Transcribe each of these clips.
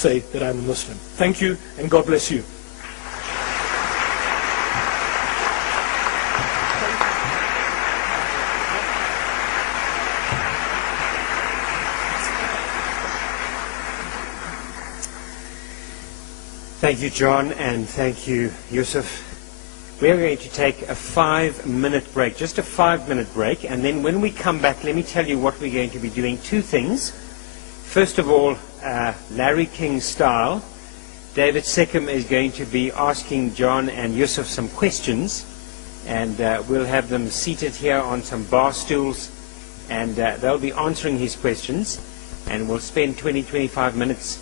say that I'm a Muslim. Thank you, and God bless you. Thank you, John, and thank you, Yusuf. We're going to take a 5-minute break, just a 5-minute break, and then when we come back, let me tell you what we're going to be doing. 2 things. First of all, Larry King style, David Seckham is going to be asking John and Yusuf some questions, and we'll have them seated here on some bar stools, and they'll be answering his questions, and we'll spend 20-25 minutes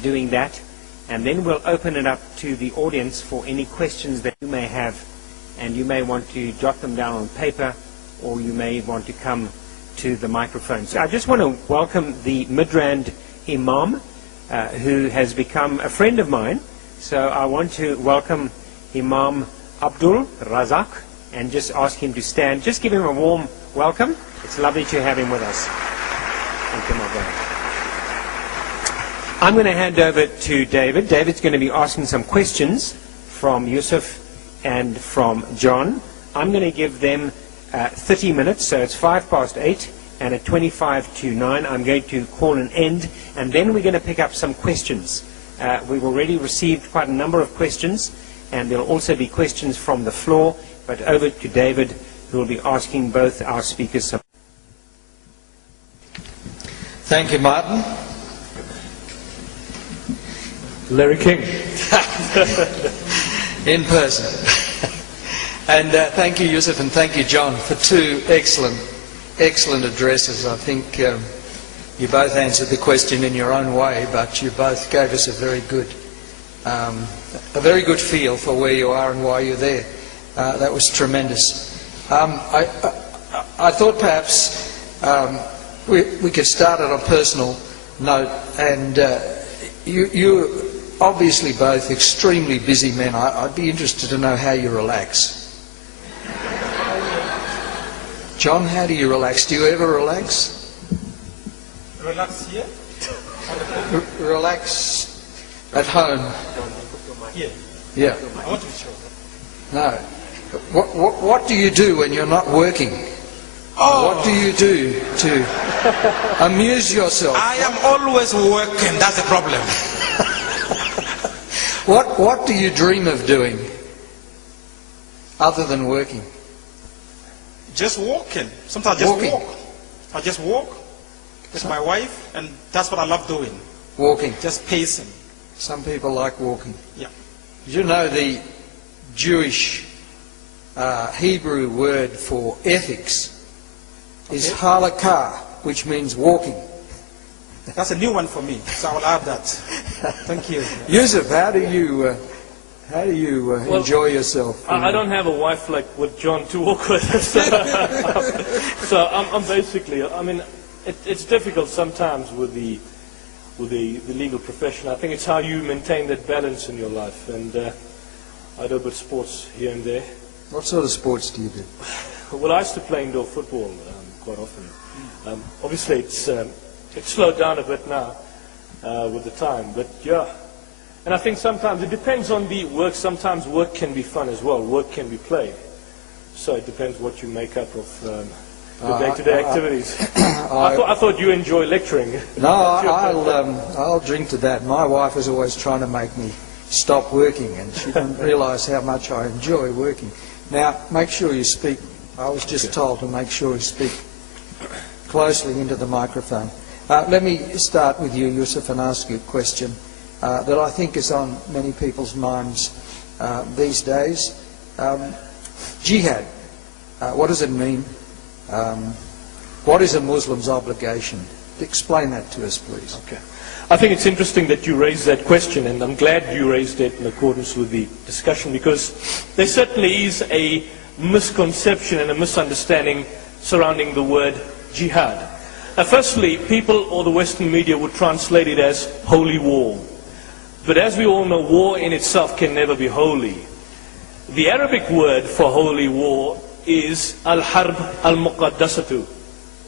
doing that. And then we'll open it up to the audience for any questions that you may have, and you may want to jot them down on paper, or you may want to come to the microphone. So I just want to welcome the Midrand Imam, who has become a friend of mine. So I want to welcome Imam Abdul Razak and just ask him to stand. Just give him a warm welcome. It's lovely to have him with us. Thank you, my brother. I'm going to hand over to David. David's going to be asking some questions from Yusuf and from John. I'm going to give them 30 minutes, so it's 8:05, and at 9:25, I'm going to call an end, and then we're going to pick up some questions. We've already received quite a number of questions, and there will also be questions from the floor, but over to David, who will be asking both our speakers some. Thank you, Martin. Larry King. In person. And thank you, Yusuf, and thank you, John, for 2 excellent addresses. I think you both answered the question in your own way, but you both gave us a very good feel for where you are and why you're there. That was tremendous. I thought perhaps we could start on a personal note, and you obviously both extremely busy men. I'd be interested to know how you relax. John, how do you relax? Do you ever relax? Relax here? Relax at home? Here. Yeah. I want to show. No. What do you do when you're not working? Oh. What do you do to amuse yourself? I am always working, that's the problem. What do you dream of doing other than working? Just walking. Sometimes I just Walking. walk. I just walk with my wife, and that's what I love doing. Walking. Just pacing. Some people like walking. Yeah. Did you know the Jewish Hebrew word for ethics is halakha, which means walking? That's a new one for me, so I will add that. Thank you. Yusuf, how do you enjoy yourself? I don't have a wife like with John to walk with. So I'm basically, I mean, it's difficult sometimes with the legal profession. I think it's how you maintain that balance in your life. And I do a bit of sports here and there. What sort of sports do you do? Well, I used to play indoor football quite often. Obviously, it's slowed down a bit now with the time, but yeah. And I think sometimes it depends on the work. Sometimes work can be fun as well. Work can be play. So it depends what you make up of the day-to-day activities. I thought you enjoy lecturing. No, I'll drink to that. My wife is always trying to make me stop working, and she doesn't realise how much I enjoy working. Now, make sure you speak. I was just told to make sure you speak closely into the microphone. Let me start with you, Yusuf, and ask you a question that I think is on many people's minds these days. Jihad, what does it mean? What is a Muslim's obligation? Explain that to us, please. Okay. I think it's interesting that you raised that question, and I'm glad you raised it in accordance with the discussion, because there certainly is a misconception and a misunderstanding surrounding the word jihad. Now, firstly, people or the Western media would translate it as holy war. But as we all know, war in itself can never be holy. The Arabic word for holy war is al-harb al-muqaddasatu.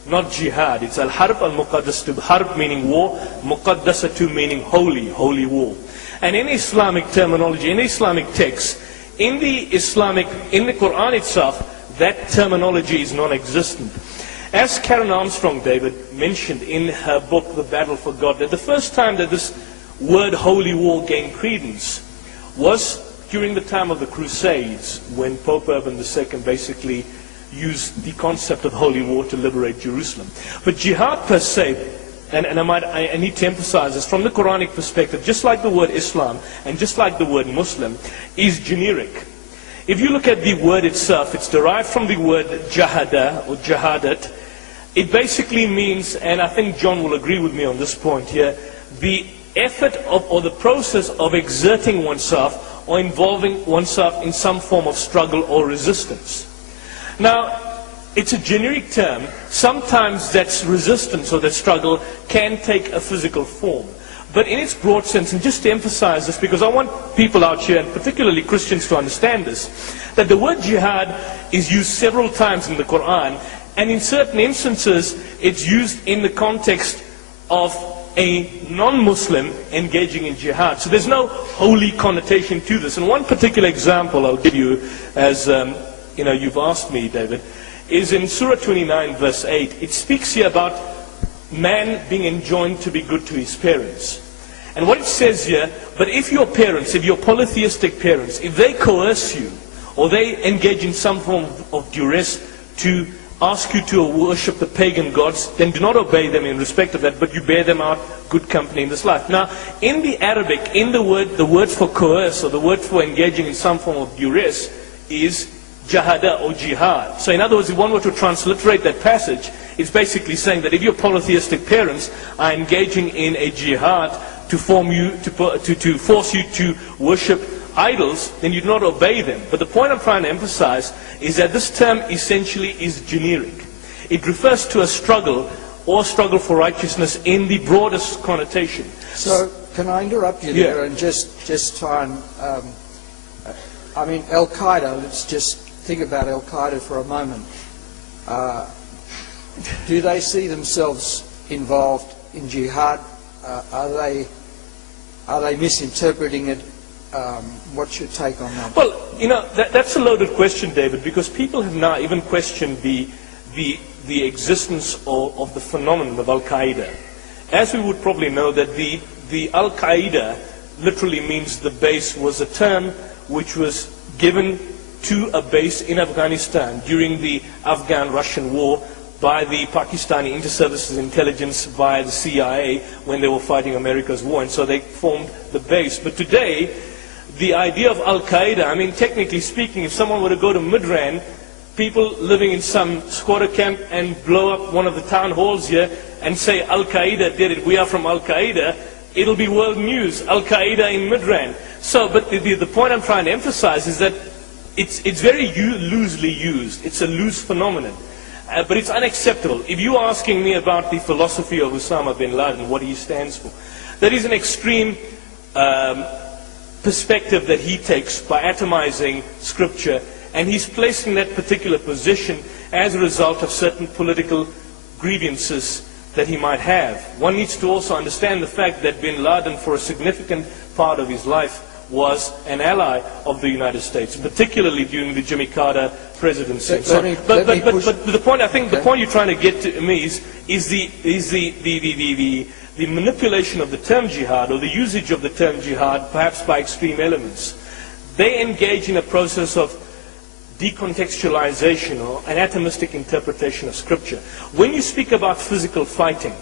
not jihad. It's al-harb al-muqaddasatu, harb meaning war, muqaddasatu meaning holy, holy war. And in Islamic terminology, in Islamic texts, in the Quran itself, that terminology is non-existent. As Karen Armstrong, David, mentioned in her book, The Battle for God, that the first time that this word holy war gained credence was during the time of the Crusades, when Pope Urban II basically used the concept of holy war to liberate Jerusalem. But jihad per se, and I need to emphasize this, from the Quranic perspective, just like the word Islam and just like the word Muslim, is generic. If you look at the word itself, it's derived from the word jahada or jahadat. It basically means, and I think John will agree with me on this point here, the effort of, or the process of exerting oneself or involving oneself in some form of struggle or resistance. Now, it's a generic term. Sometimes that resistance or that struggle can take a physical form. But in its broad sense, and just to emphasize this, because I want people out here, and particularly Christians, to understand this, that the word jihad is used several times in the Quran, and in certain instances, it's used in the context of a non-Muslim engaging in jihad. So there's no holy connotation to this. And one particular example I'll give you, as you've asked me, David, is in Surah 29, verse 8. It speaks here about man being enjoined to be good to his parents. And what it says here, but if your parents, if your polytheistic parents, if they coerce you, or they engage in some form of duress to ask you to worship the pagan gods, then do not obey them in respect of that, but you bear them out good company in this life. Now, in the Arabic, in the word for coerce, or the word for engaging in some form of duress, is jahada or jihad. So in other words, if one were to transliterate that passage, it's basically saying that if your polytheistic parents are engaging in a jihad to force you to worship idols, then you do not obey them. But the point I'm trying to emphasize is that this term essentially is generic. It refers to a struggle or struggle for righteousness in the broadest connotation. So, can I interrupt you there and just try and, Al-Qaeda, let's just think about Al-Qaeda for a moment. Do they see themselves involved in jihad? Are they misinterpreting it? What's your take on that? Well, that's a loaded question, David, because people have now even questioned the existence of the phenomenon of Al-Qaeda. As we would probably know, that the Al-Qaeda literally means the base, was a term which was given to a base in Afghanistan during the Afghan-Russian war by the Pakistani Inter-Services Intelligence via the CIA when they were fighting America's war, and so they formed the base. But today, the idea of Al-Qaeda, technically speaking, if someone were to go to Midrand, people living in some squatter camp and blow up one of the town halls here and say Al-Qaeda did it, we are from Al-Qaeda, it'll be world news, Al-Qaeda in Midrand. So, but the point I'm trying to emphasize is that it's very loosely used. It's a loose phenomenon. But it's unacceptable. If you're asking me about the philosophy of Osama bin Laden, what he stands for, that is an extreme perspective that he takes by atomizing scripture, and he's placed in that particular position as a result of certain political grievances that he might have. One needs to also understand the fact that bin Laden, for a significant part of his life, was an ally of the United States, particularly during the Jimmy Carter presidency. But the point, I think, the point you're trying to get to me is the manipulation of the term jihad, or the usage of the term jihad, perhaps by extreme elements. They engage in a process of decontextualization or an atomistic interpretation of scripture. When you speak about physical fighting,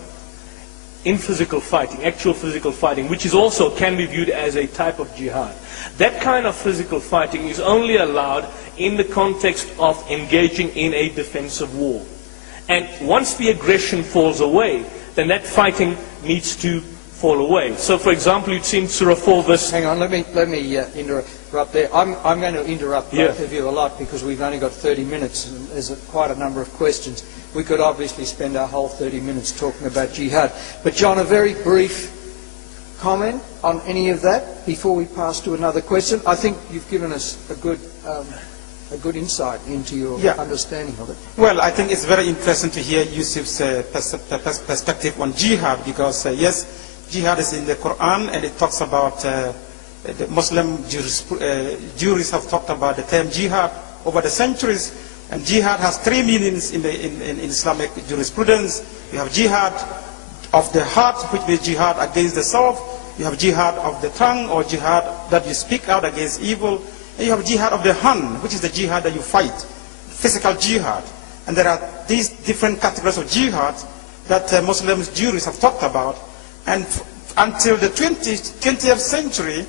actual physical fighting, which is also can be viewed as a type of jihad, that kind of physical fighting is only allowed in the context of engaging in a defensive war. And once the aggression falls away, then that fighting needs to fall away. So, for example, you'd seen Surah 4 verse... Hang on, let me interrupt there. I'm going to interrupt both of you a lot because we've only got 30 minutes and there's quite a number of questions. We could obviously spend our whole 30 minutes talking about jihad. But John, a very brief comment on any of that before we pass to another question. I think you've given us a good a good insight into your Yeah. understanding of it. Well, I think it's very interesting to hear Yusuf's perspective on jihad, because yes, jihad is in the Quran, and it talks about the Muslim jurists have talked about the term jihad over the centuries, and jihad has three meanings in Islamic jurisprudence. You have jihad of the heart, which means jihad against the self. You have jihad of the tongue, or jihad that you speak out against evil. And you have jihad of the hand, which is the jihad that you fight, physical jihad. And there are these different categories of jihad that Muslim jurists have talked about. And until the 20th century,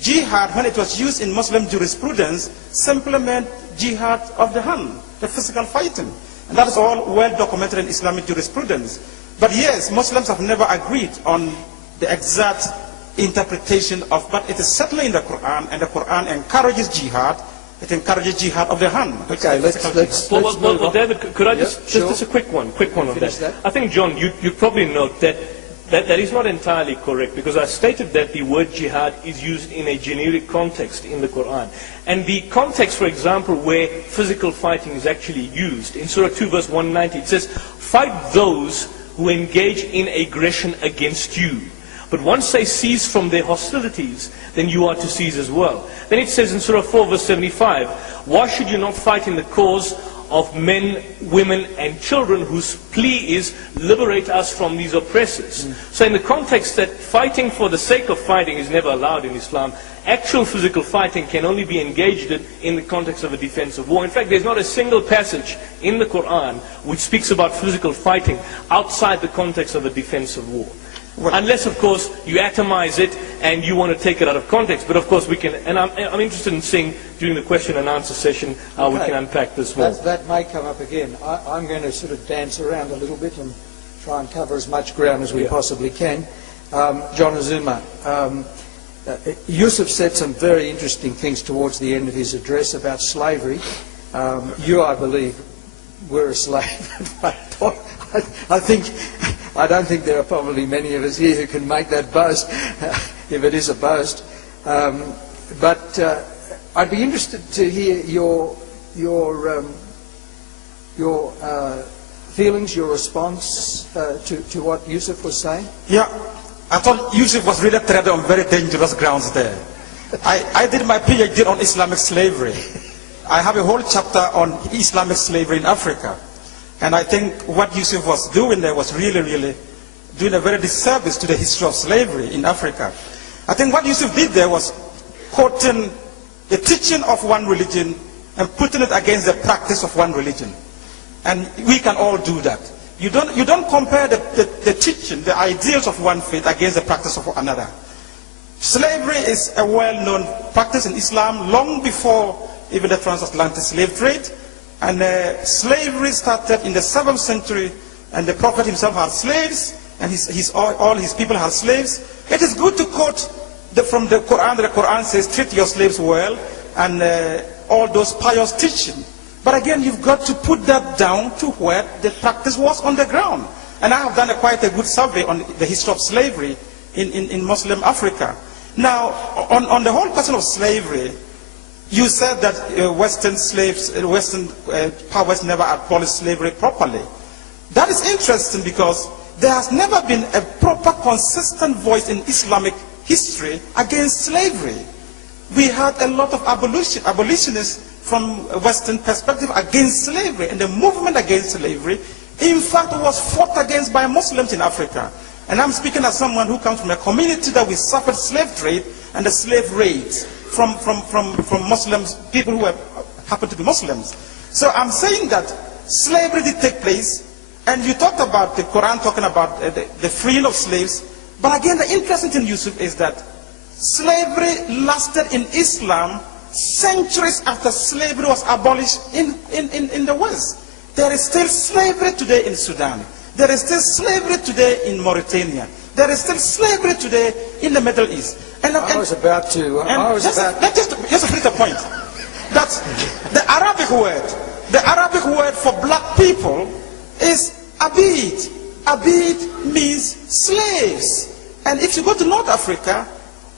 jihad, when it was used in Muslim jurisprudence, simply meant jihad of the hand, the physical fighting. And that is all well documented in Islamic jurisprudence. But yes, Muslims have never agreed on the exact interpretation of, but it is certainly in the Quran, and the Quran encourages jihad. It encourages jihad of the hand. Okay, let's Well, move on. David, could I Yeah, just sure. a quick one on Finish that. that. I think, John, you probably note that is not entirely correct, because I stated that the word jihad is used in a generic context in the Quran. And the context, for example, where physical fighting is actually used, in Surah 2 verse 190, it says, fight those who engage in aggression against you. But once they cease from their hostilities, then you are to cease as well. Then it says in Surah 4 verse 75, why should you not fight in the cause of men, women and children whose plea is liberate us from these oppressors? So in the context that fighting for the sake of fighting is never allowed in Islam, actual physical fighting can only be engaged in the context of a defensive war. In fact, there's not a single passage in the Quran which speaks about physical fighting outside the context of a defensive war. Unless, of course, you atomize it and you want to take it out of context. But, of course, we can, and I'm interested in seeing during the question and answer session how we Okay. can unpack this more. That may come up again. I'm going to sort of dance around a little bit and try and cover as much ground as we possibly can. John Azuma, Yusuf said some very interesting things towards the end of his address about slavery. You, I believe, were a slave. I don't think there are probably many of us here who can make that boast, if it is a boast. But I'd be interested to hear your feelings, your response to what Yusuf was saying. Yeah, I thought Yusuf was really treading on very dangerous grounds there. I did my PhD on Islamic slavery. I have a whole chapter on Islamic slavery in Africa. And I think what Yusuf was doing there was really doing a very disservice to the history of slavery in Africa. I think what Yusuf did there was quoting the teaching of one religion and putting it against the practice of one religion. And we can all do that. You don't compare the teaching, the ideals of one faith against the practice of another. Slavery is a well-known practice in Islam long before even the transatlantic slave trade. And slavery started in the 7th century, and the Prophet himself had slaves, and all his people had slaves. It is good to quote from the Quran. The Quran says, treat your slaves well, and all those pious teaching. But again, you've got to put that down to where the practice was on the ground. And I have done quite a good survey on the history of slavery in Muslim Africa. Now, on the whole question of slavery, you said that Western powers never abolished slavery properly. That is interesting, because there has never been a proper, consistent voice in Islamic history against slavery. We had a lot of abolitionists from a Western perspective against slavery, and the movement against slavery, in fact, was fought against by Muslims in Africa. And I'm speaking as someone who comes from a community that we suffered slave trade and the slave raids from Muslims, people who happen to be Muslims. So I'm saying that slavery did take place, and you talked about the Quran talking about the freeing of slaves. But again, the interesting thing, Yusuf, is that slavery lasted in Islam centuries after slavery was abolished in the West. There is still slavery today in Sudan. There is still slavery today in Mauritania. There is still slavery today in the Middle East. Just to finish the point, that the Arabic word for black people is abid. Abid means slaves. And if you go to North Africa,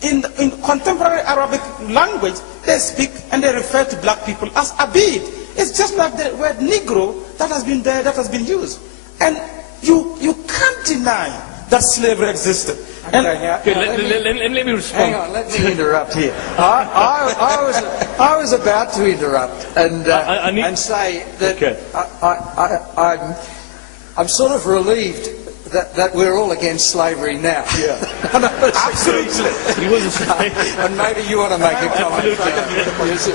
in contemporary Arabic language, they speak and they refer to black people as Abid. It's just like the word Negro that has been there, that has been used. And you can't deny that slavery existed. And Okay, let me respond. Hang on, let me interrupt here. I was about to interrupt and and say that Okay. I'm sort of relieved that we're all against slavery now. Yeah. absolutely. He wasn't saying. And maybe you want to make a comment. Absolutely. Yes, sir.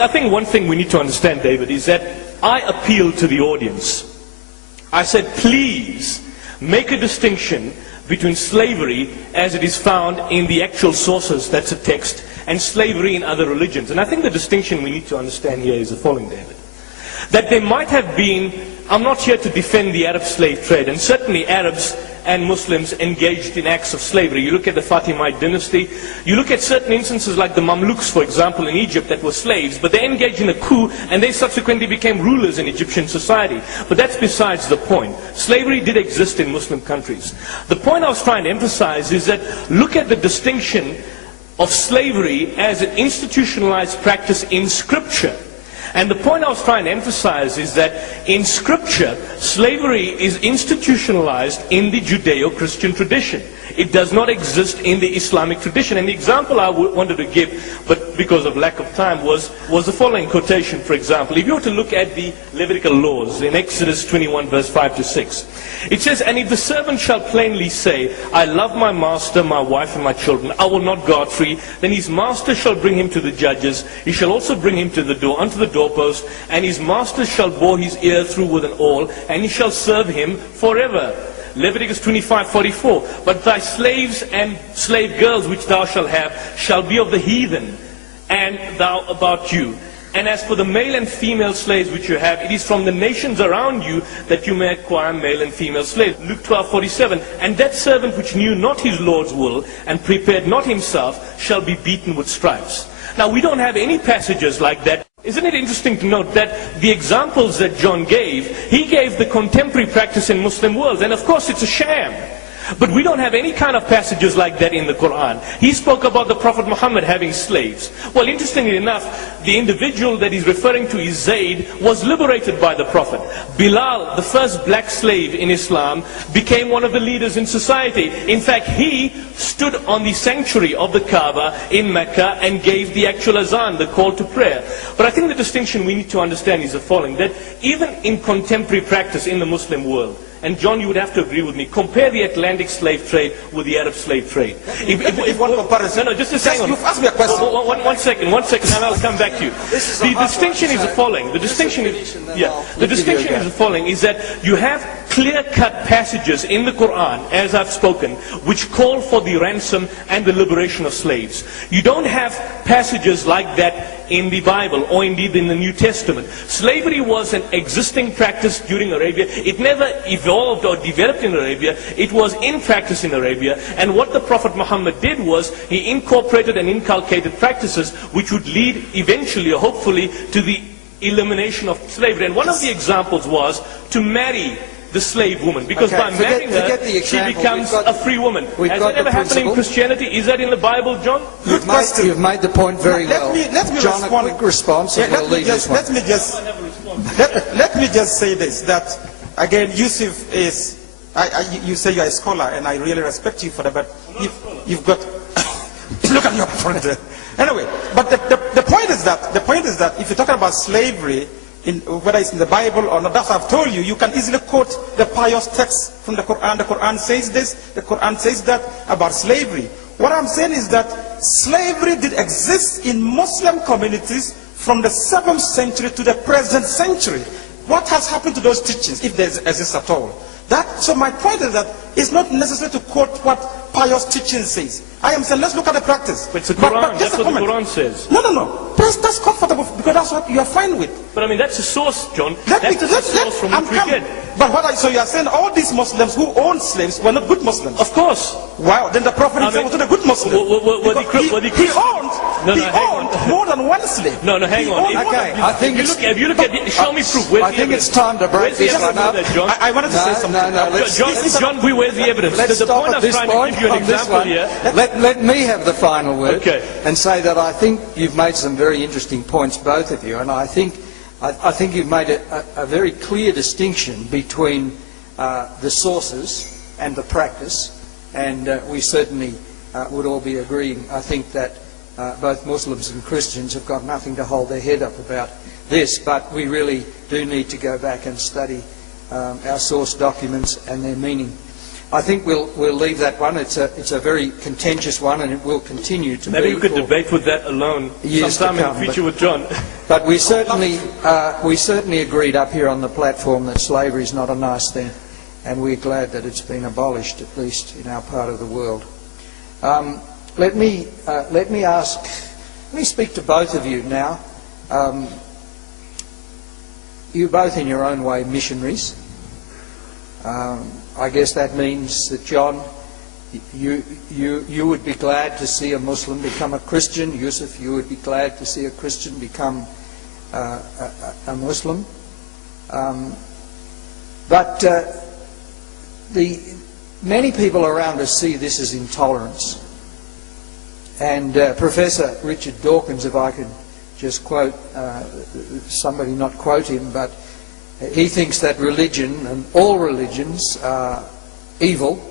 I think one thing we need to understand, David, is that I appealed to the audience. I said, please make a distinction between slavery as it is found in the actual sources, that's a text, and slavery in other religions. And I think the distinction we need to understand here is the following, David. That there might have been, I'm not here to defend the Arab slave trade, and certainly Arabs and Muslims engaged in acts of slavery. You look at the Fatimid dynasty, you look at certain instances like the Mamluks, for example, in Egypt that were slaves, but they engaged in a coup and they subsequently became rulers in Egyptian society. But that's besides the point. Slavery did exist in Muslim countries. The point I was trying to emphasize is that look at the distinction of slavery as an institutionalized practice in Scripture. And the point I was trying to emphasize is that in Scripture, slavery is institutionalized in the Judeo-Christian tradition. It does not exist in the Islamic tradition. And the example I wanted to give, but because of lack of time, was the following quotation, for example. If you were to look at the Levitical laws in Exodus 21, verse 5 to 6, it says, "And if the servant shall plainly say, I love my master, my wife, and my children, I will not guard free, then his master shall bring him to the judges. He shall also bring him to the door, unto the doorpost, and his master shall bore his ear through with an awl, and he shall serve him forever." Leviticus 25:44, "But thy slaves and slave girls which thou shalt have shall be of the heathen, and thou about you. And as for the male and female slaves which you have, it is from the nations around you that you may acquire male and female slaves." Luke 12:47, "And that servant which knew not his Lord's will, and prepared not himself, shall be beaten with stripes." Now we don't have any passages like that. Isn't it interesting to note that the examples that John gave, he gave the contemporary practice in Muslim world, and of course it's a sham. But we don't have any kind of passages like that in the Quran. He spoke about the Prophet Muhammad having slaves. Well, interestingly enough, the individual that he's referring to is Zayd, was liberated by the Prophet. Bilal, the first black slave in Islam, became one of the leaders in society. In fact, he stood on the sanctuary of the Kaaba in Mecca and gave the actual azan, the call to prayer. But I think the distinction we need to understand is the following, that even in contemporary practice in the Muslim world, and John, you would have to agree with me, compare the Atlantic slave trade with the Arab slave trade. If one comparison. No, just a second. You've asked me a question. One second, and I'll come back to you. The distinction is the following. The distinction is the following, is that you have clear-cut passages in the Quran, as I've spoken, which call for the ransom and the liberation of slaves. You don't have passages like that in the Bible, or indeed in the New Testament. Slavery was an existing practice during Arabia. It never evolved or developed in Arabia. It was in practice in Arabia. And what the Prophet Muhammad did was, he incorporated and inculcated practices which would lead eventually, or hopefully, to the elimination of slavery. And one of the examples was to marry the slave woman, because by marrying her, she becomes a free woman. Has that ever happened in Christianity? Is that in the Bible, John? You've made the point very well. Let me John, respond. a quick response, and we'll leave this one. Let me just say this, that again, Yusuf is, you say you're a scholar, and I really respect you for that, but you've got, look at your front there. Anyway, but the point is that if you're talking about slavery, whether it's in the Bible or not, that's what I've told you. You can easily quote the pious text from the Quran. The Quran says this, the Quran says that about slavery. What I'm saying is that slavery did exist in Muslim communities from the 7th century to the present century. What has happened to those teachings, if they exist at all? So my point is that it's not necessary to quote what pious teaching says. I am saying, let's look at the practice. But it's the Quran, that's what the Quran says. No. That's comfortable, because that's what you are fine with. But I mean, that's a source, John. That's a source from which we get. But so you are saying all these Muslims who owned slaves were not good Muslims? Of course. Wow, then the Prophet himself was not a good Muslim. He No, he hang on. owned more than one slave. No, hang He on. owned more Okay, than- I think If you look at it, show me proof. Where's I the think evidence? it's time to break Where's the this evidence one up. of that, John? I wanted to say something. John, where's the evidence? Let's The stop point at I'm this trying point to give you an on this example one. here. Let me have the final word Okay. and say that I think you've made some very interesting points, both of you, and I think you've made a very clear distinction between the sources and the practice, and we certainly would all be agreeing. I think that both Muslims and Christians have got nothing to hold their head up about this, but we really do need to go back and study our source documents and their meaning. I think we'll leave that one. It's a very contentious one, and it will continue to be. Maybe we could for debate with that alone years to sometime in come, the future but- with John. But we certainly agreed up here on the platform that slavery is not a nice thing, and we're glad that it's been abolished, at least in our part of the world. Let me speak to both of you now. You're both in your own way missionaries. I guess that means that, John, you would be glad to see a Muslim become a Christian. Yusuf, you would be glad to see a Christian become a Muslim. But many people around us see this as intolerance. And Professor Richard Dawkins, if I could just quote somebody, not quote him, but he thinks that religion and all religions are evil,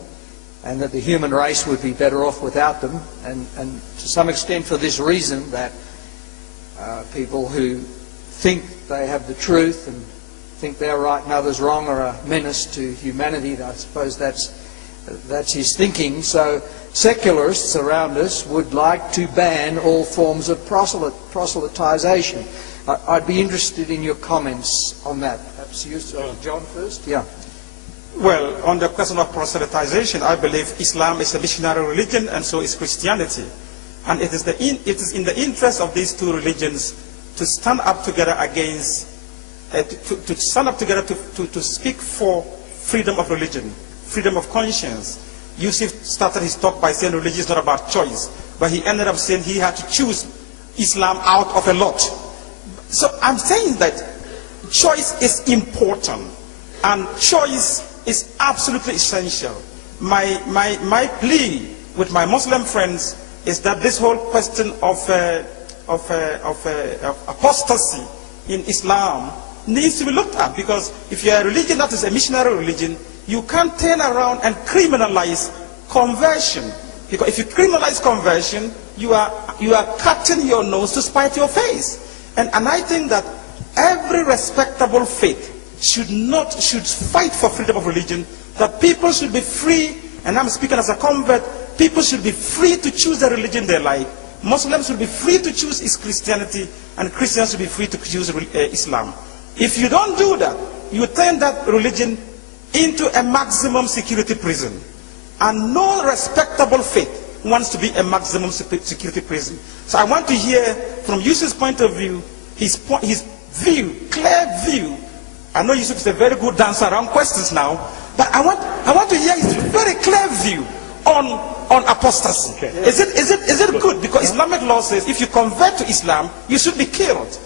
and that the human race would be better off without them, and to some extent for this reason, that people who think they have the truth and think they're right and others wrong are a menace to humanity. I suppose that's his thinking. So secularists around us would like to ban all forms of proselytization. I'd be interested in your comments on that. Perhaps you, John, first? Yeah. Well, on the question of proselytization, I believe Islam is a missionary religion, and so is Christianity. And it is in the interest of these two religions to stand up together against, to stand up together to speak for freedom of religion, freedom of conscience. Yusuf started his talk by saying religion is not about choice, but he ended up saying he had to choose Islam out of a lot. So I'm saying that choice is important, and choice is absolutely essential. My plea with my Muslim friends is that this whole question of apostasy in Islam needs to be looked at, because if you are a religion that is a missionary religion, you can't turn around and criminalize conversion. Because if you criminalize conversion, you are cutting your nose to spite your face. And I think that every respectable faith should fight for freedom of religion, that people should be free, and I'm speaking as a convert, people should be free to choose the religion they like. Muslims should be free to choose Christianity, and Christians should be free to choose Islam. If you don't do that, you turn that religion into a maximum security prison. And no respectable faith wants to be a maximum security prison. So I want to hear from Yusuf's point of view, his view, clear view. I know Yusuf is a very good dancer around questions now, but I want to hear his very clear view on apostasy. Okay. Is it good? Because Islamic law says if you convert to Islam, you should be killed.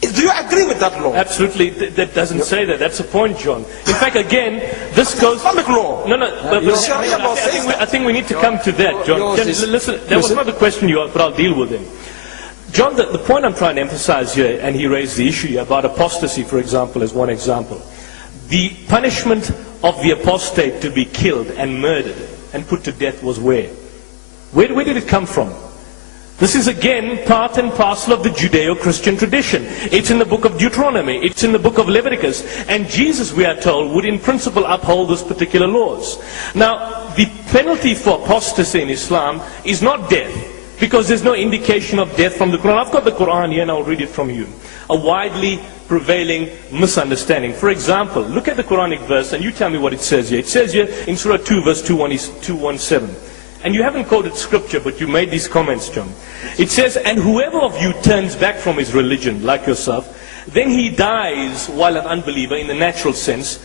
Do you agree with that law? Absolutely. That doesn't say that. That's the point, John. In fact, again, this goes... Islamic law. No. I think we need to come to that, John. Listen, that was not the question you asked, but I'll deal with him. John, the point I'm trying to emphasize here, and he raised the issue about apostasy, for example, as one example. The punishment of the apostate to be killed and murdered and put to death was where? Where did it come from? This is again part and parcel of the Judeo-Christian tradition. It's in the book of Deuteronomy, it's in the book of Leviticus, and Jesus, we are told, would in principle uphold those particular laws. Now, the penalty for apostasy in Islam is not death, because there's no indication of death from the Quran. I've got the Quran here and I'll read it from you. A widely prevailing misunderstanding. For example, look at the Quranic verse and you tell me what it says here. It says here in Surah 2 verse 217. And you haven't quoted scripture, but you made these comments, John. It says, and whoever of you turns back from his religion, like yourself, then he dies while an unbeliever in the natural sense.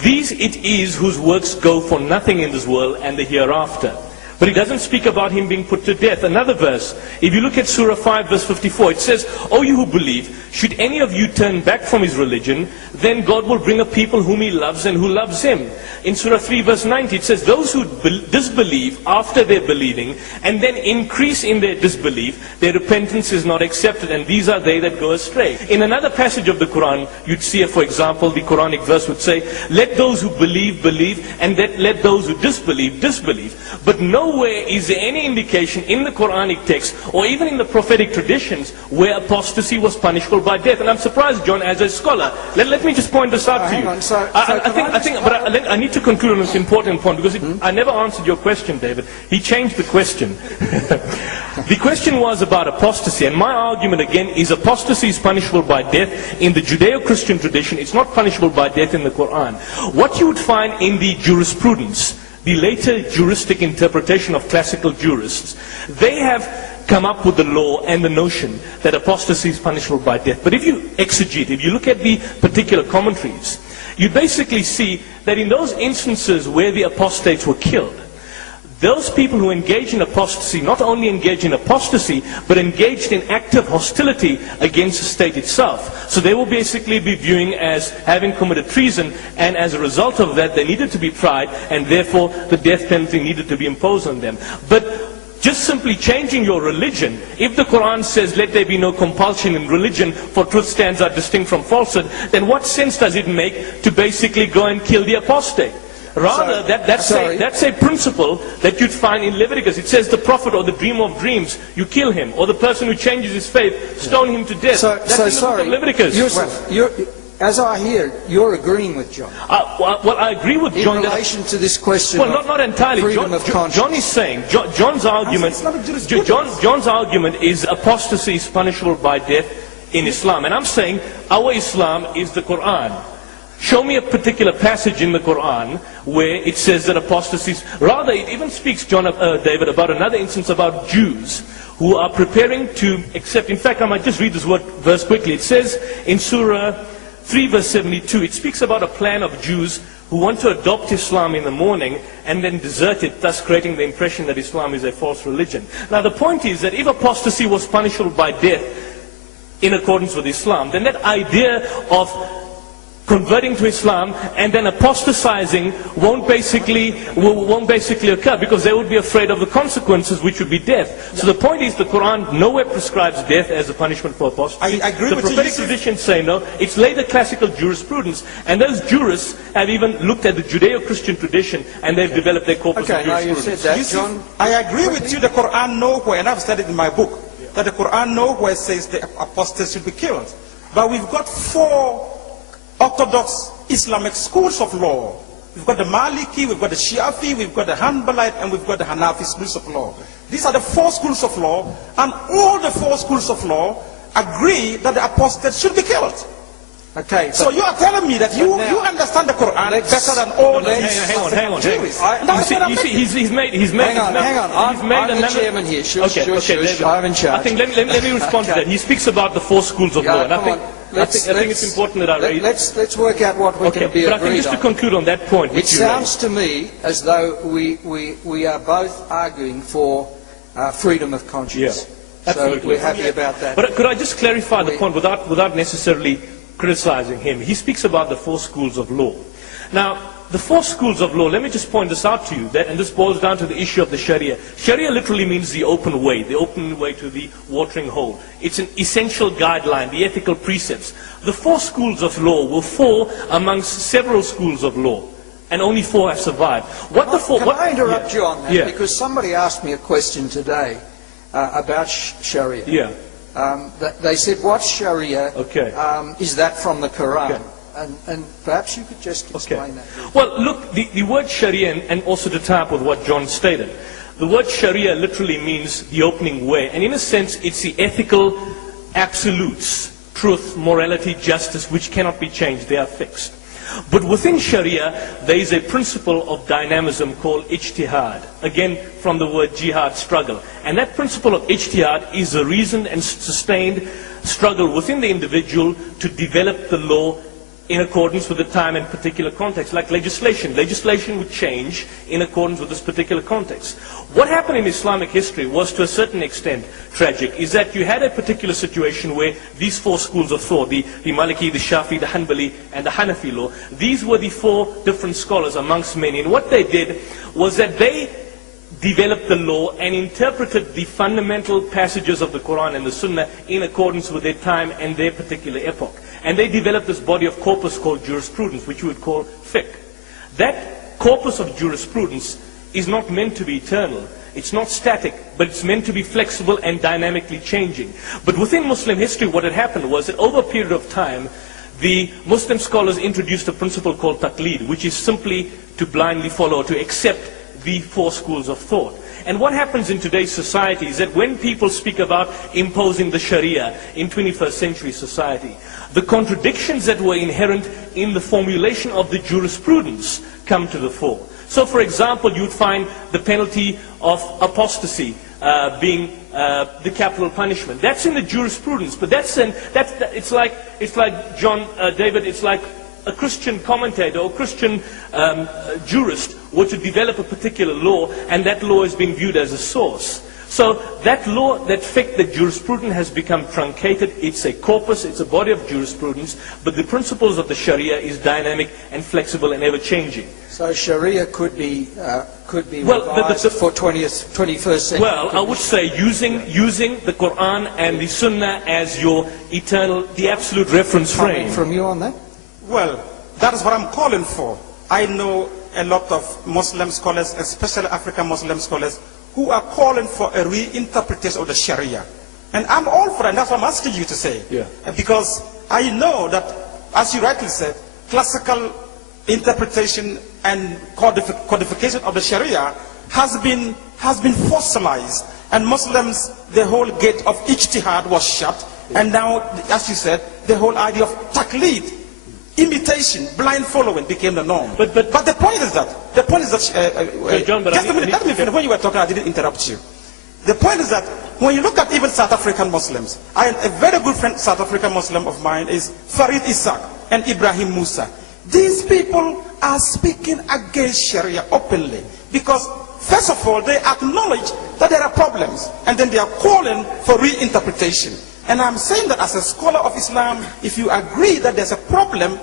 These it is whose works go for nothing in this world and the hereafter. But it doesn't speak about him being put to death. Another verse, if you look at Surah 5 verse 54, it says, "O you who believe, should any of you turn back from his religion, then God will bring a people whom he loves and who loves him." In Surah 3 verse 90, it says, "Those who disbelieve after their believing and then increase in their disbelief, their repentance is not accepted, and these are they that go astray." In another passage of the Quran, you'd see, for example, the Quranic verse would say, "Let those who believe, believe, and let those who disbelieve, disbelieve." But nowhere is there any indication in the Quranic text, or even in the prophetic traditions, where apostasy was punishable by death. And I'm surprised, John, as a scholar, let me just point this out to you. I need to conclude on this important point, because I never answered your question, David. He changed the question. The question was about apostasy, and my argument again is apostasy is punishable by death in the Judeo-Christian tradition. It's not punishable by death in the Quran. What you would find in the jurisprudence, the later juristic interpretation of classical jurists, they have come up with the law and the notion that apostasy is punishable by death. But if you exegete, if you look at the particular commentaries, you basically see that in those instances where the apostates were killed, those people who engage in apostasy not only engage in apostasy, but engaged in active hostility against the state itself. So they will basically be viewing as having committed treason, and as a result of that, they needed to be tried, and therefore the death penalty needed to be imposed on them. But just simply changing your religion, if the Quran says, "Let there be no compulsion in religion, for truth stands out distinct from falsehood," then what sense does it make to basically go and kill the apostate? Rather, that's a principle that you'd find in Leviticus. It says the prophet or the dreamer of dreams, you kill him. Or the person who changes his faith, stone him to death. That's in the book of Leviticus. As I hear, you're agreeing with John. Well, I agree with John. In relation to this question not entirely. John is saying, John's argument is apostasy is punishable by death in Islam. And I'm saying our Islam is the Quran. Show me a particular passage in the Quran where it says that apostasy is... Rather, it even speaks, David, about another instance about Jews who are preparing to accept... In fact, I might just read this verse quickly. It says in Surah 3 verse 72, it speaks about a plan of Jews who want to adopt Islam in the morning and then desert it, thus creating the impression that Islam is a false religion. Now, the point is that if apostasy was punishable by death in accordance with Islam, then that idea of converting to Islam and then apostatizing won't basically occur, because they would be afraid of the consequences, which would be death. So the point is, the Quran nowhere prescribes death as a punishment for apostasy. I agree the with you. prophetic traditions say no. It's later classical jurisprudence, and those jurists have even looked at the Judeo-Christian tradition, and they've developed their corpus of now you jurisprudence. said that, John. I agree with you. The Quran nowhere, and I've studied in my book, that the Quran nowhere says the apostates should be killed. But we've got 4 Orthodox Islamic schools of law. We've got the Maliki, we've got the Shiafi, we've got the Hanbalite, and we've got the Hanafi schools of law. These are the 4 schools of law, and all the 4 schools of law agree that the apostates should be killed. Okay. So you are telling me that you understand the Quran better than all the Hang on. Jews. He's made Hang on. I'm the chairman here. David, I'm in charge. I think let me respond to that. He speaks about the 4 schools of law, and I think it's important that I read. Let's work out what we can be agreed on. But I think just to conclude on that point, it sounds to me as though we are both arguing for freedom of conscience. Yeah, absolutely. So we're happy about that. But could I just clarify the point without necessarily criticizing him? He speaks about the 4 schools of law. Now, the 4 schools of law, let me just point this out to you, and this boils down to the issue of the Sharia. Sharia literally means the open way to the watering hole. It's an essential guideline, the ethical precepts. The 4 schools of law will fall amongst several schools of law, and only 4 have survived. Can I interrupt you on that? Yeah. Because somebody asked me a question today about Sharia. Yeah. They said, what's Sharia? Okay. Is that from the Quran? Okay. And perhaps you could just explain that. Well, look, the word Sharia, and also to tie up with what John stated, the word Sharia literally means the opening way. And in a sense, it's the ethical absolutes, truth, morality, justice, which cannot be changed. They are fixed. But within Sharia, there is a principle of dynamism called ijtihad. Again, from the word jihad, struggle. And that principle of ijtihad is a reasoned and sustained struggle within the individual to develop the law in accordance with the time and particular context, like legislation. Legislation would change in accordance with this particular context. What happened in Islamic history was, to a certain extent, tragic, is that you had a particular situation where these four schools of thought, the Maliki, the Shafi, the Hanbali, and the Hanafi law, these were the four different scholars amongst many. And what they did was that they developed the law and interpreted the fundamental passages of the Quran and the Sunnah in accordance with their time and their particular epoch. And they developed this body of corpus called jurisprudence, which you would call fiqh. That corpus of jurisprudence is not meant to be eternal. It's not static, but it's meant to be flexible and dynamically changing. But within Muslim history, what had happened was that over a period of time, the Muslim scholars introduced a principle called taqleed, which is simply to blindly follow, to accept the four schools of thought. And what happens in today's society is that when people speak about imposing the Sharia in 21st century society, the contradictions that were inherent in the formulation of the jurisprudence come to the fore. So, for example, you'd find the penalty of apostasy being the capital punishment. That's in the jurisprudence, but it's like John David. It's like a Christian commentator or Christian jurist were to develop a particular law, and that law is being viewed as a source. So that law, that fiqh, that jurisprudence has become truncated. It's a corpus, it's a body of jurisprudence, but the principles of the Sharia is dynamic and flexible and ever-changing. So Sharia could be Well, revised for 21st century. Well, I would say using the Quran and the Sunnah as your eternal, the absolute reference frame. Comment from you on that? Well, that is what I'm calling for. I know a lot of Muslim scholars, especially African Muslim scholars, who are calling for a reinterpretation of the Sharia. And I'm all for it, and that's what I'm asking you to say. Yeah. Because I know that, as you rightly said, classical interpretation and codification of the Sharia has been fossilized. And Muslims, the whole gate of ijtihad was shut. And now, as you said, the whole idea of taqleed, imitation, blind following became the norm. But the point is that, John, just a minute, let me finish. When you were talking, I didn't interrupt you. The point is that when you look at even South African Muslims, a very good friend, South African Muslim of mine is Farid Isaac and Ibrahim Musa. These people are speaking against Sharia openly because, first of all, they acknowledge that there are problems, and then they are calling for reinterpretation. And I'm saying that as a scholar of Islam, if you agree that there's a problem,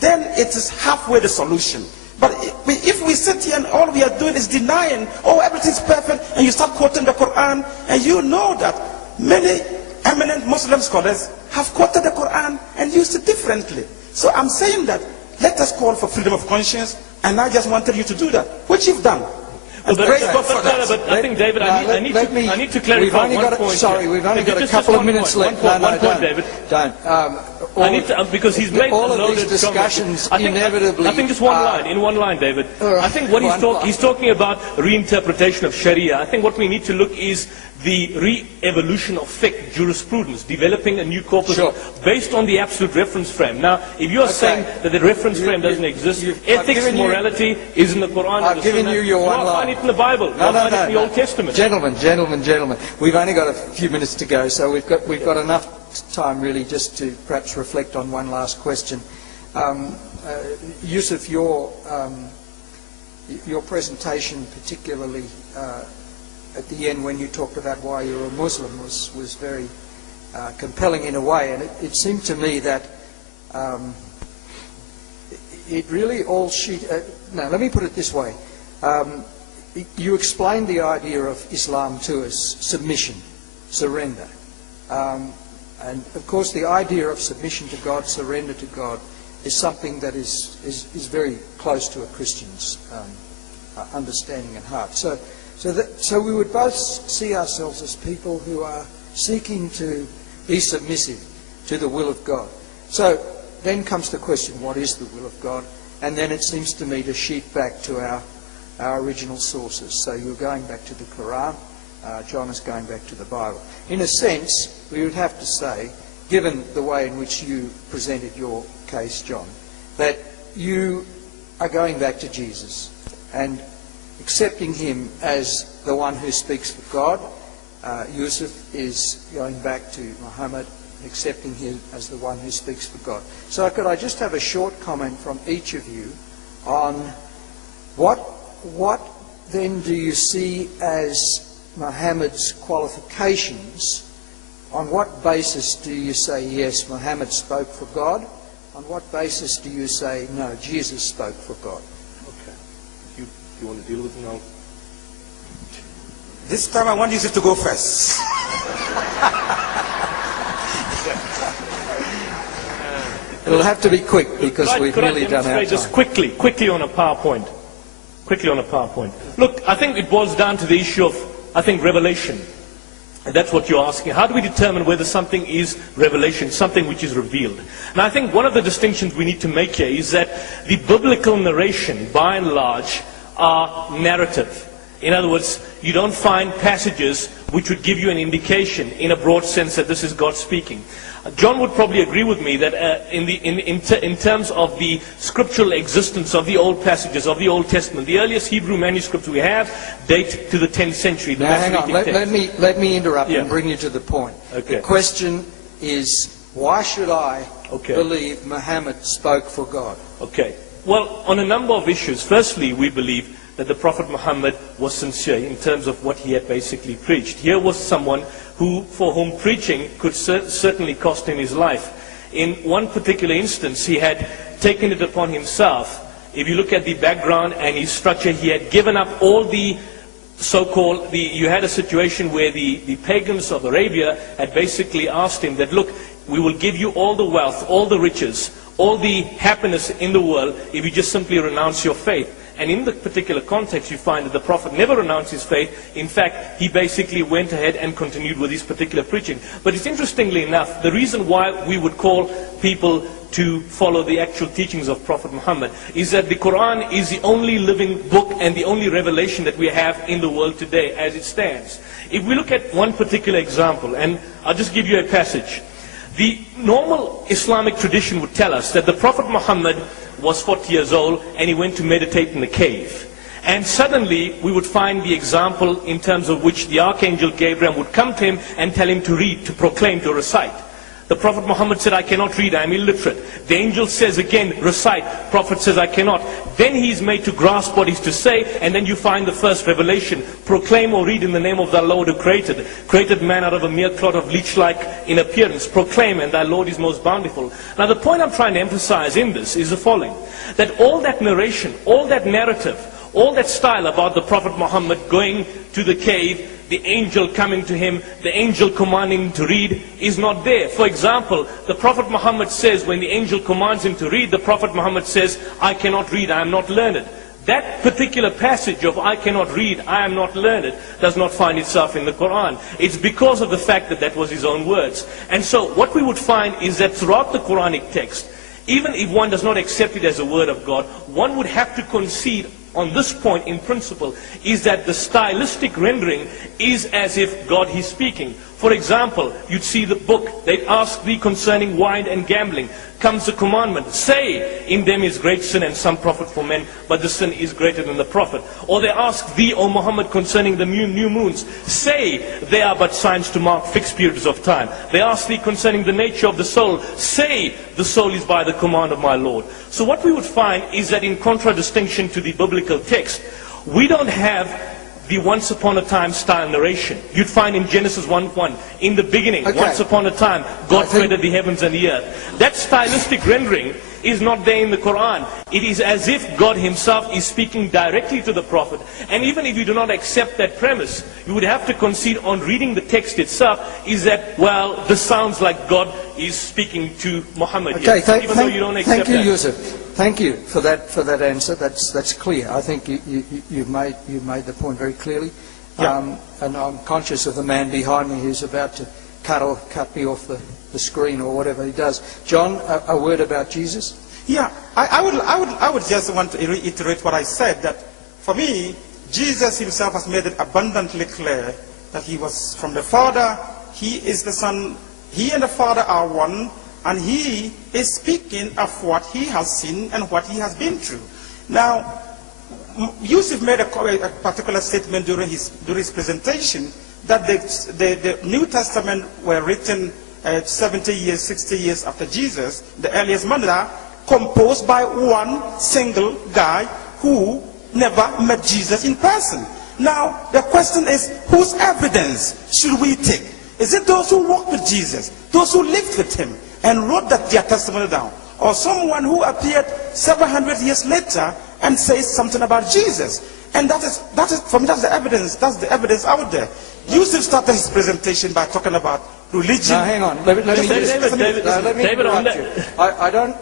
then it is halfway the solution. But if we sit here and all we are doing is denying, oh, everything's perfect, and you start quoting the Quran, and you know that many eminent Muslim scholars have quoted the Quran and used it differently. So I'm saying that let us call for freedom of conscience, and I just wanted you to do that, which you've done. But I think, David, I need to clarify one point. Sorry, we've only got a couple of minutes left. One point, David. Don't. I need to, because he's made all a of loaded these discussions inevitably. I think just one line, in one line, David. I think what he's talking about reinterpretation of Sharia. I think what we need to look is the re-evolution of fiqh, jurisprudence, developing a new corpus based on the absolute reference frame. Now, if you're saying that the reference frame doesn't exist, ethics, morality is in the Quran. I've given you your one line. Find it in the Bible. Find it in the Old Testament. Gentlemen. We've only got a few minutes to go, so we've got enough time really just to perhaps reflect on one last question. Yusuf, your presentation, particularly at the end when you talked about why you're a Muslim, was very compelling in a way, and it seemed to me that it really all let me put it this way. You explained the idea of Islam to us, submission, surrender. And of course the idea of submission to God, surrender to God, is something that is very close to a Christian's understanding and heart. So we would both see ourselves as people who are seeking to be submissive to the will of God. So then comes the question, what is the will of God? And then it seems to me to sheet back to our original sources. So you're going back to the Quran, John is going back to the Bible. In a sense, we would have to say, given the way in which you presented your case, John, that you are going back to Jesus and accepting him as the one who speaks for God. Yusuf is going back to Muhammad accepting him as the one who speaks for God. So could I just have a short comment from each of you on what then do you see as Muhammad's qualifications? On what basis do you say, yes, Muhammad spoke for God? On what basis do you say, no, Jesus spoke for God? Okay. You want to deal with it now? This time I want Yusuf to go first. It'll have to be quick because we've nearly done our demonstrate this time. quickly on a PowerPoint? Quickly on a PowerPoint. Look, I think it boils down to the issue of, revelation. And that's what you're asking. How do we determine whether something is revelation, something which is revealed? And I think one of the distinctions we need to make here is that the biblical narration, by and large, are narrative. In other words, you don't find passages which would give you an indication in a broad sense that this is God speaking. John would probably agree with me that in terms of the scriptural existence of the old passages of the Old Testament, the earliest Hebrew manuscripts we have date to the 10th century. Now hang on, let me interrupt and bring you to the point. Okay. The question is, why should I believe Muhammad spoke for God? Okay. Well, on a number of issues. Firstly, we believe that the Prophet Muhammad was sincere in terms of what he had basically preached. Here was someone for whom preaching could certainly cost him his life. In one particular instance, he had taken it upon himself. If you look at the background and his structure, he had given up all the so-called, you had a situation where the pagans of Arabia had basically asked him that, look, we will give you all the wealth, all the riches, all the happiness in the world if you just simply renounce your faith. And in the particular context, you find that the Prophet never renounced his faith. In fact, he basically went ahead and continued with his particular preaching. But it's interestingly enough, the reason why we would call people to follow the actual teachings of Prophet Muhammad is that the Quran is the only living book and the only revelation that we have in the world today as it stands. If we look at one particular example, and I'll just give you a passage. The normal Islamic tradition would tell us that the Prophet Muhammad was 40 years old and he went to meditate in the cave. And suddenly we would find the example in terms of which the Archangel Gabriel would come to him and tell him to read, to proclaim, to recite. The Prophet Muhammad said, I cannot read, I am illiterate. The angel says again, recite. Prophet says, I cannot. Then he is made to grasp what he's to say, and then you find the first revelation. Proclaim or read in the name of thy Lord who created man out of a mere clot of leech-like in appearance. Proclaim, and thy Lord is most bountiful. Now the point I'm trying to emphasize in this is the following. That all that narration, all that narrative, all that style about the Prophet Muhammad going to the cave, the angel coming to him, the angel commanding him to read, is not there. For example, the Prophet Muhammad says, when the angel commands him to read, the Prophet Muhammad says, I cannot read, I am not learned. That particular passage of I cannot read, I am not learned, does not find itself in the Quran. It's because of the fact that that was his own words. And so what we would find is that throughout the Quranic text, even if one does not accept it as a word of God, one would have to concede on this point in principle, is that the stylistic rendering is as if God is speaking. For example, you'd see the book, they'd ask thee concerning wine and gambling. Comes the commandment, say, in them is great sin and some profit for men, but the sin is greater than the profit. Or they ask thee, O Muhammad, concerning the new moons. Say, they are but signs to mark fixed periods of time. They ask thee concerning the nature of the soul. Say, the soul is by the command of my Lord. So what we would find is that in contradistinction to the biblical text, we don't have the once upon a time style narration. You'd find in Genesis 1:1, in the beginning, once upon a time, God created the heavens and the earth. That stylistic rendering is not there in the Quran. It is as if God himself is speaking directly to the Prophet. And even if you do not accept that premise, you would have to concede on reading the text itself, is that, well, this sounds like God is speaking to Muhammad here, even though you don't accept that. Thank you, Yusuf. Thank you for that answer. That's clear. I think you've made the point very clearly. Yeah. And I'm conscious of the man behind me who's about to cut me off the screen or whatever he does. John, a word about Jesus? Yeah, I would just want to reiterate what I said, that for me, Jesus himself has made it abundantly clear that he was from the Father, he is the Son, he and the Father are one, and he is speaking of what he has seen and what he has been through. Now, Yusuf made a particular statement during his presentation that the New Testament were written 70 years, 60 years after Jesus, the earliest mantra composed by one single guy who never met Jesus in person. Now, the question is, whose evidence should we take? Is it those who walked with Jesus, those who lived with him and wrote their testimony down? Or someone who appeared 700 years later and says something about Jesus? And that is for me, that's the evidence out there. Yusuf started his presentation by talking about religion. Now, hang on. Let me David, on interrupt you.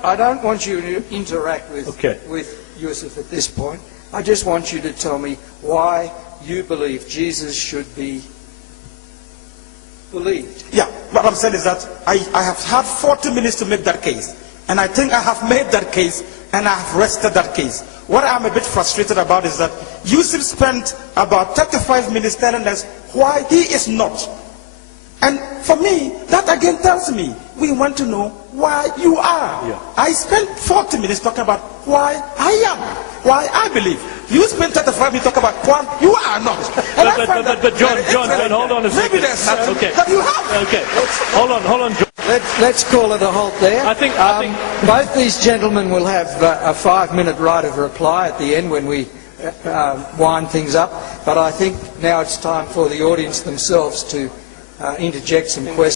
I don't want you to interact with Yusuf at this point. I just want you to tell me why you believe Jesus should be believed. Yeah, what I'm saying is that I have had 40 minutes to make that case. And I think I have made that case and I have rested that case. What I'm a bit frustrated about is that Yusuf spent about 35 minutes telling us why he is not. And for me, that again tells me we want to know why you are. Yeah. I spent 40 minutes talking about why I am, why I believe. You spent 35 minutes talking about why you are not. But John, hold on a second. Maybe there's something Okay. that you have. Okay, hold on, John. Let's call it a halt there. I think both these gentlemen will have a 5-minute right of reply at the end when we wind things up. But I think now it's time for the audience themselves to interject some questions.